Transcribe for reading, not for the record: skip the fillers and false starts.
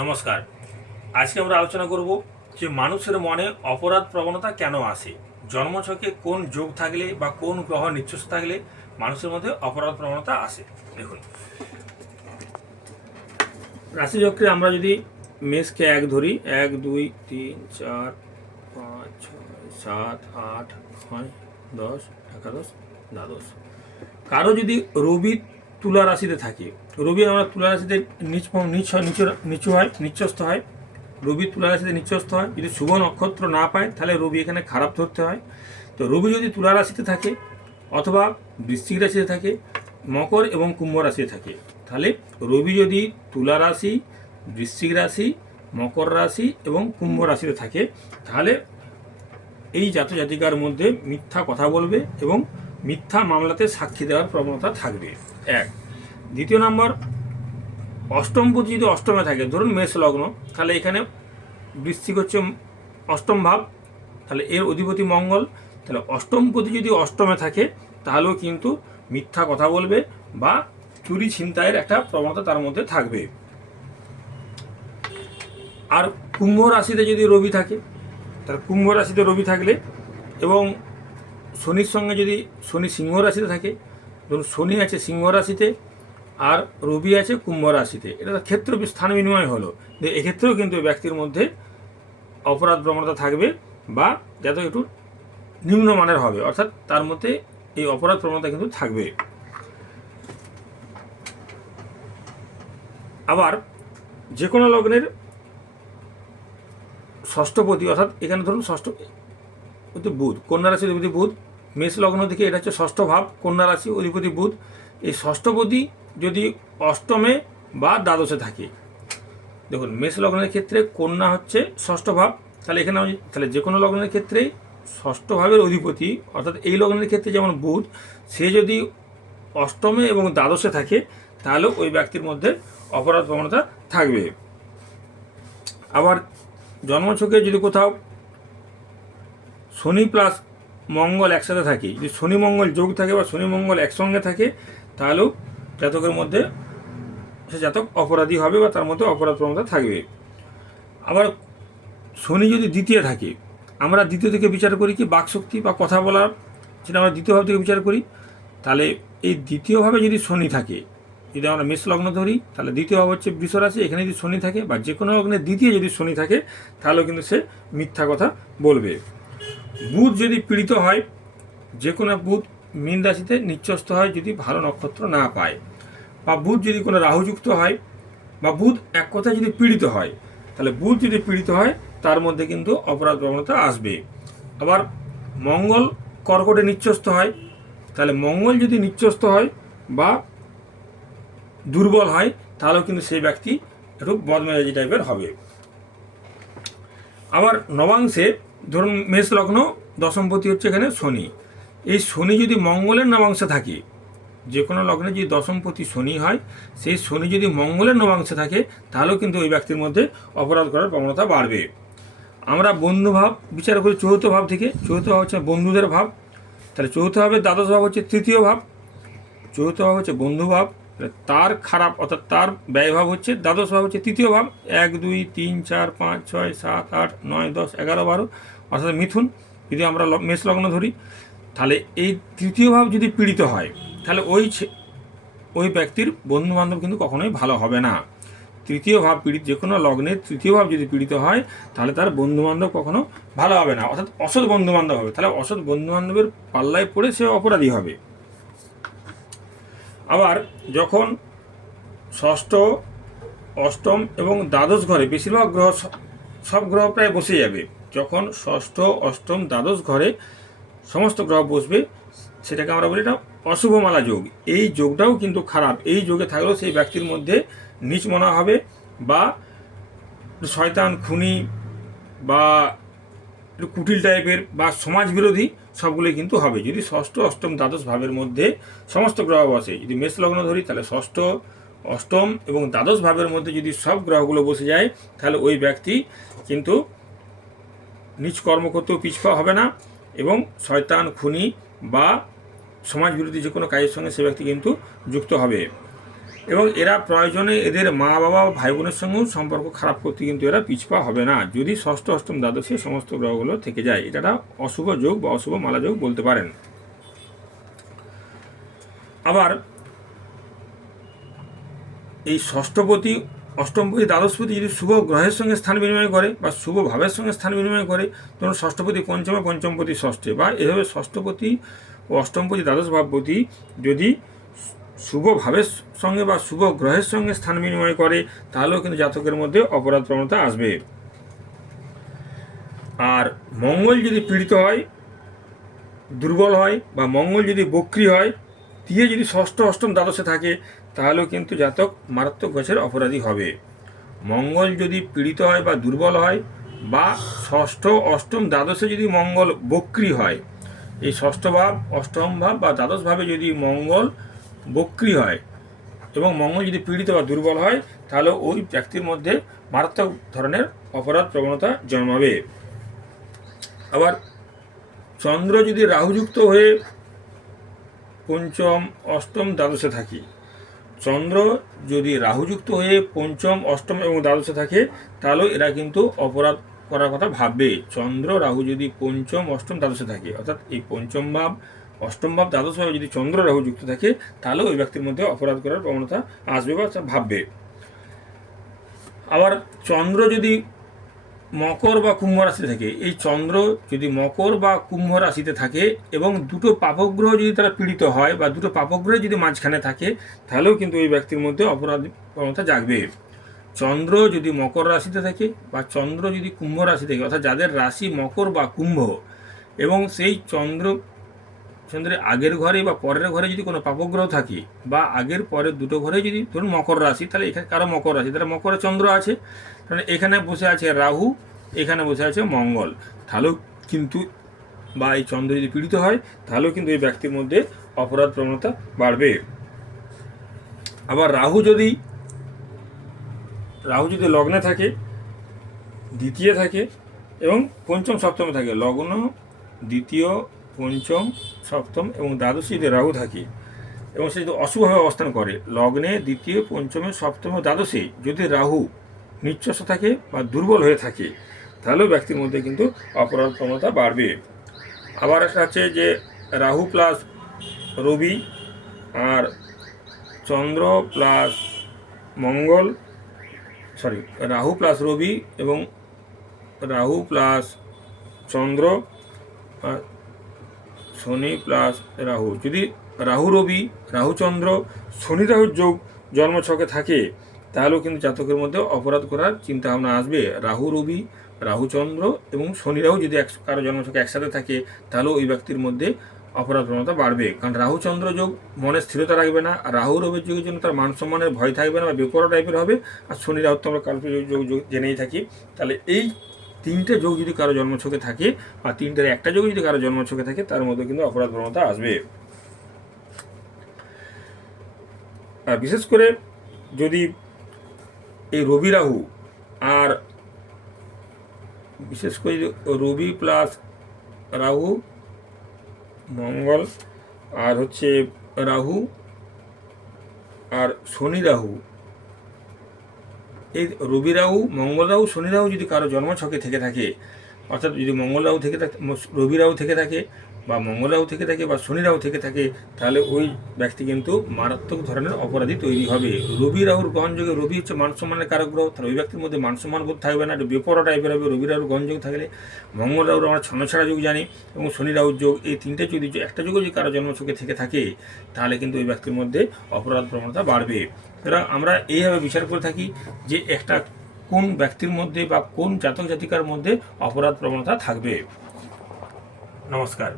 নমস্কার। আজকে আমরা আলোচনা করব যে মানুষের মনে অপরাধ প্রবণতা কেন আসে, জন্মছকে কোন যোগ থাকলে বা কোন গ্রহ নির্দিষ্ট থাকলে মানুষের মধ্যে অপরাধ প্রবণতা আসে। দেখুন, রাশিচক্রে আমরা যদি মেষকে 1 ধরি, 1 2 3 4 5 6 7 8 9 10 11 12। কারো যদি রবি তুলা রাশিতে থাকে, রবি আমরা তুলা রাশিতে নিচস্থ হয়, রবি তুলা রাশিতে নিচস্থ হয়। যদি শুভ নক্ষত্র না পায় তাহলে রবি এখানে খারাপ ধরতে হয়। তো রবি যদি তুলা রাশিতে থাকে অথবা বৃশ্চিক রাশিতে থাকে, মকর এবং কুম্ভ রাশিতে থাকে, তাহলে রবি যদি তুলা রাশি, বৃশ্চিক রাশি, মকর রাশি এবং কুম্ভ রাশিতে থাকে, তাহলে এই জাতজাতিকার মধ্যে মিথ্যা কথা বলবে এবং মিথ্যা মামলাতে সাক্ষী দেওয়ার প্রবণতা থাকবে। এক। দ্বিতীয় নম্বর, অষ্টমপতি যদি অষ্টমে থাকে, ধরুন মেষ লগ্ন, তাহলে এখানে বৃশ্চিক হচ্ছে অষ্টম ভাব, তাহলে এর অধিপতি মঙ্গল, তাহলে অষ্টমপতি যদি অষ্টমে থাকে তাহলেও কিন্তু মিথ্যা কথা বলবে বা চুরি ছিনতাইয়ের একটা প্রবণতা তার মধ্যে থাকবে। আর কুম্ভ রাশিতে যদি রবি থাকে, তাহলে কুম্ভ রাশিতে রবি থাকলে এবং শনির সঙ্গে যদি শনি সিংহ রাশিতে থাকে, ধরুন শনি আছে সিংহ রাশিতে আর রবি আছে কুম্ভ রাশিতে, এটা ক্ষেত্র স্থান বিনিময় হলো, যে এক্ষেত্রেও কিন্তু ব্যক্তির মধ্যে অপরাধ প্রবণতা থাকবে বা যাতে একটু নিম্নমানের হবে, অর্থাৎ তার মধ্যে এই অপরাধ প্রবণতা কিন্তু থাকবে। আবার যে কোনো লগ্নের ষষ্ঠপতি, অর্থাৎ এখানে ধরুন ষষ্ঠ বুধ, কন্যা রাশির অধিপতি বুধ, মেষ লগ্ন থেকে এটা হচ্ছে ষষ্ঠ ভাব, কন্যা রাশি অধিপতি বুধ, এই ষষ্ঠপতি যদি অষ্টমে বা দ্বাদশে থাকে, দেখুন মেষ লগ্নের ক্ষেত্রে কন্যা হচ্ছে ষষ্ঠ ভাব, তাহলে এখানে তাহলে যে কোনো লগ্নের ক্ষেত্রেই ষষ্ঠ ভাবের অধিপতি, অর্থাৎ এই লগ্নের ক্ষেত্রে যেমন বুধ, সে যদি অষ্টমে এবং দ্বাদশে থাকে তাহলে ওই ব্যক্তির মধ্যে অপরাধ প্রবণতা থাকবে। আবার জন্মছকে যদি কোথাও শনি প্লাস মঙ্গল একসাথে থাকে, যদি শনি মঙ্গল যোগ থাকে বা শনি মঙ্গল একসঙ্গে থাকে, তাহলেও জাতকের মধ্যে সে জাতক অপরাধী হবে বা তার মধ্যে অপরাধ প্রবণতা থাকবে। আবার শনি যদি দ্বিতীয় থাকে, আমরা দ্বিতীয় থেকে বিচার করি কি বাকশক্তি বা কথা বলার, সেটা আমরা দ্বিতীয় ভাব থেকে বিচার করি, তাহলে এই দ্বিতীয়ভাবে যদি শনি থাকে, যদি আমরা মেষ লগ্ন ধরি তাহলে দ্বিতীয় ভাব হচ্ছে বৃষ রাশি, এখানে যদি শনি থাকে বা যে কোনো লগ্নের দ্বিতীয় যদি শনি থাকে তাহলেও কিন্তু সে মিথ্যা কথা বলবে। বুধ যদি পীড়িত হয়, যে কোনো বুধ মীন রাশিতে নিচস্থ হয় যদি ভালো নক্ষত্র না পায়, বা বুধ যদি কোনো রাহুযুক্ত হয়, বা বুধ এক কথায় যদি পীড়িত হয়, তাহলে বুধ যদি পীড়িত হয় তার মধ্যে কিন্তু অপরাধ প্রবণতা আসবে। আবার মঙ্গল কর্কটে নিচস্থ হয়, তাহলে মঙ্গল যদি নিচস্থ হয় বা দুর্বল হয় তাহলেও কিন্তু সেই ব্যক্তি একটু বদমেজাজি টাইপের হবে। আবার নবাংশে ধরুন মেষ লগ্ন, দশমপতি হচ্ছে এখানে শনি, এই শনি যদি মঙ্গলের নবাংশে থাকে, যে কোনো লগ্নে যদি দশমপতি শনি হয়, সেই শনি যদি মঙ্গলের নবাংশে থাকে তাহলেও কিন্তু ওই ব্যক্তির মধ্যে অপরাধ করার প্রবণতা বাড়বে। আমরা বন্ধুভাব বিচার করি চতুর্থ ভাব থেকে, চতুর্থ ভাব হচ্ছে বন্ধুদের ভাব, তাহলে চতুর্থ ভাবের দ্বাদশ ভাব হচ্ছে তৃতীয় ভাব, চতুর্থ ভাব হচ্ছে বন্ধুভাব, তার খারাপ অর্থাৎ তার ব্যয়ভাব হচ্ছে দ্বাদশ ভাব হচ্ছে তৃতীয় ভাব, 1 2 3 4 5 6 7 8 9 10 11 12, অর্থাৎ মিথুন যদি আমরা মেষ লগ্ন ধরি, তাহলে এই তৃতীয় ভাব যদি পীড়িত হয় তাহলে ওই ব্যক্তির বন্ধুবান্ধব কিন্তু কখনোই ভালো হবে না। তৃতীয় ভাব পীড়িত, যে কোনো লগ্নের তৃতীয় ভাব যদি পীড়িত হয় তাহলে তার বন্ধুবান্ধব কখনো ভালো হবে না, অর্থাৎ অসৎ বন্ধুবান্ধব হবে, তাহলে অসৎ বন্ধুবান্ধবের পাল্লায় পড়ে সে অপরাধী হবে। আবার যখন ষষ্ঠ, অষ্টম এবং দ্বাদশ ঘরে বেশিরভাগ গ্রহ, সব গ্রহ প্রায় বসে যাবে, যখন ষষ্ঠ, অষ্টম, দ্বাদশ ঘরে সমস্ত গ্রহ বসবে সেটাকে আমরা বলি এটা অশুভমালা যোগ। এই যোগটাও কিন্তু খারাপ, এই যোগে থাকলেও সেই ব্যক্তির মধ্যে নীচ মনা হবে বা শয়তান, খুনি বা একটু কুটিল টাইপের বা সমাজ বিরোধী সবগুলোই কিন্তু হবে যদি ষষ্ঠ, অষ্টম, দ্বাদশ ভাবের মধ্যে সমস্ত গ্রহ বসে। যদি মেষ লগ্ন ধরি তাহলে ষষ্ঠ, অষ্টম এবং দ্বাদশ ভাবের মধ্যে যদি সব গ্রহগুলো বসে যায় তাহলে ওই ব্যক্তি কিন্তু নিজ কর্ম করতেও পিছপা হবে না এবং শয়তান, খুনি বা সমাজ বিরোধী যে কোনো কাজের সঙ্গে সে ব্যক্তি কিন্তু যুক্ত হবে। এবং এরা প্রয়োজনে এদের মা বাবা ও ভাই বোনের সঙ্গেও সম্পর্ক খারাপ করতে কিন্তু এরা পিছপা হবে না, যদি ষষ্ঠ অষ্টম দ্বাদশে সমস্ত গ্রহগুলো থেকে যায়। এটা একটা অশুভ যোগ বা অশুভ মালা যোগ বলতে পারেন। আবার এই ষষ্ঠপতি অষ্টমপতি দ্বাদশপতি যদি শুভ গ্রহের সঙ্গে স্থান বিনিময় করে বা শুভ ভাবের সঙ্গে স্থান বিনিময় করে, ধরুন ষষ্ঠপতি পঞ্চমে, পঞ্চমপতি ষষ্ঠে, বা এভাবে ষষ্ঠপতি ও অষ্টমপতি দ্বাদশ ভাবপতি যদি শুভ ভাবের সঙ্গে বা শুভ গ্রহের সঙ্গে স্থান বিনিময় করে, তাহলেও কিন্তু জাতকের মধ্যে অপরাধ প্রবণতা আসবে। আর মঙ্গল যদি পীড়িত হয়, দুর্বল হয়, বা মঙ্গল যদি বক্রী হয়, দিয়ে যদি ষষ্ঠ অষ্টম দ্বাদশে থাকে, তাহলেও কিন্তু জাতক মারাত্মক গোছের অপরাধী হবে। মঙ্গল যদি পীড়িত হয় বা দুর্বল হয়, বা ষষ্ঠ অষ্টম দ্বাদশে যদি মঙ্গল বক্রী হয়, এই ষষ্ঠ ভাব, অষ্টম ভাব বা দ্বাদশ ভাবে যদি মঙ্গল বক্রী হয় এবং মঙ্গল যদি পীড়িত বা দুর্বল হয়, তাহলে ওই ব্যক্তির মধ্যে মারাত্মক ধরনের অপরাধ প্রবণতা জন্মাবে। আবার চন্দ্র যদি রাহুযুক্ত হয়ে পঞ্চম অষ্টম দ্বাদশে থাকে, চন্দ্র যদি রাহুযুক্ত হয়ে পঞ্চম অষ্টম এবং দ্বাদশে থাকে, তাহলেও এরা কিন্তু অপরাধ করার কথা ভাববে। চন্দ্র রাহু যদি পঞ্চম অষ্টম দ্বাদশে থাকে, অর্থাৎ এই পঞ্চম ভাব, অষ্টম ভাব, দ্বাদশ ভাবে যদি চন্দ্র রাহু যুক্ত থাকে, তাহলে ওই ব্যক্তির মধ্যে অপরাধ করার প্রবণতা আসবে বা ভাববে। আবার চন্দ্র যদি মকর বা কুম্ভ রাশিতে থাকে, এই চন্দ্র যদি মকর বা কুম্ভ রাশিতে থাকে এবং দুটো পাপগ্রহ যদি তারা পীড়িত হয় বা দুটো পাপগ্রহ যদি মাঝখানে থাকে, তাহলেও কিন্তু ওই ব্যক্তির মধ্যে অপরাধ প্রবণতা জাগবে। চন্দ্র যদি মকর রাশিতে থাকে বা চন্দ্র যদি কুম্ভ রাশি থাকে, অর্থাৎ যাদের রাশি মকর বা কুম্ভ, এবং সেই চন্দ্রের আগের ঘরে বা পরের ঘরে যদি কোনো পাপগ্রহ থাকে, বা আগের পরের দুটো ঘরে যদি, ধরুন মকর রাশি, তাহলে এখানে কারো মকর রাশি, তাহলে মকরে চন্দ্র আছে, তাহলে এখানে বসে আছে রাহু, এখানে বসে আছে মঙ্গল, তাহলেও কিন্তু, বা এই চন্দ্র যদি পীড়িত হয়, তাহলেও কিন্তু এই ব্যক্তির মধ্যে অপরাধ প্রবণতা বাড়বে। আবার রাহু যদি লগ্নে থাকে, দ্বিতীয় থাকে এবং পঞ্চম সপ্তমে থাকে, লগ্ন, দ্বিতীয়, পঞ্চম, সপ্তম এবং দ্বাদশে যদি রাহু থাকে, এবং সে যদি অশুভভাবে অবস্থান করে, লগ্নে, দ্বিতীয়, পঞ্চমে, সপ্তমে, দ্বাদশে যদি রাহু নিচ্ছস থাকে বা দুর্বল হয়ে থাকে, তাহলেও ব্যক্তির মধ্যে কিন্তু অপরাধ প্রবণতা বাড়বে। আবার একটা আছে যে রাহু প্লাস রবি আর চন্দ্র প্লাস মঙ্গল, রাহু প্লাস রবি এবং রাহু প্লাস চন্দ্র, শনি প্লাস রাহু, যদি রাহু রবি, রাহু চন্দ্র, শনি রাহুর যোগ জন্মছকে থাকে, তাহলেও কিন্তু জাতকের মধ্যে অপরাধ করার চিন্তা ভাবনা আসবে। রাহু রবি, রাহু চন্দ্র এবং শনি রাহু যদি কারো জন্মছকে একসাথে থাকে, তাহলেও ওই ব্যক্তির মধ্যে অপরাধ প্রবণতা বাড়বে। কারণ রাহু চন্দ্র যোগ মনে স্থিরতা রাখবে না, রাহু রবির যোগের জন্য তার মান সম্মানের ভয় থাকবে না বা বেপরোয়া টাইপের হবে, আর শনি রাহু তো আমরা কাল্পনিক যোগ জেনেই থাকি। তাহলে এই তিনটে যোগ যদি কারো জন্মছকে থাকে, বা তিনটের একটা যোগ যদি কারো জন্মছকে থাকে, তার মধ্যে কিন্তু অপরাধ প্রবণতা আসবে। আর বিশেষ করে যদি এই রবি রাহু, আর বিশেষ করে রবি প্লাস রাহু, মঙ্গল, আর হচ্ছে রাহু আর শনি রাহু, এই রবি রাহু, মঙ্গল রাহু, শনি রাহু যদি কারো জন্মছকে থেকে থাকে, অর্থাৎ যদি মঙ্গল রাহু থেকে থাকে, রবি রাহু থেকে থাকে, বা মঙ্গল রাহু থেকে থাকে, বা শনি রাহু থেকে থাকে, তাহলে ওই ব্যক্তি কিন্তু মারাত্মক ধরনের অপরাধী তৈরি হবে। রবি রাহুর গ্রহণযোগে, রবি হচ্ছে মান সম্মানের কারক গ্রহ, তাহলে ওই ব্যক্তির মধ্যে মান সম্মান বোধ থাকবে না, একটু বেপরোয়া টাইপের হবে। রবি রাহুর গ্রহণযোগ থাকলে, মঙ্গল রাহুর আমরা ছনছাড়া যোগ জানি, এবং শনি রাহুর যোগ, এই তিনটে যদি একটা যোগও যদি কারো জন্মছকে থেকে থাকে, তাহলে কিন্তু ওই ব্যক্তির মধ্যে অপরাধ প্রবণতা বাড়বে। সুতরাং আমরা এইভাবে বিচার করে থাকি যে একটা কোন ব্যক্তির মধ্যে বা কোন জাতক জাতিকার মধ্যে অপরাধ প্রবণতা থাকবে। নমস্কার।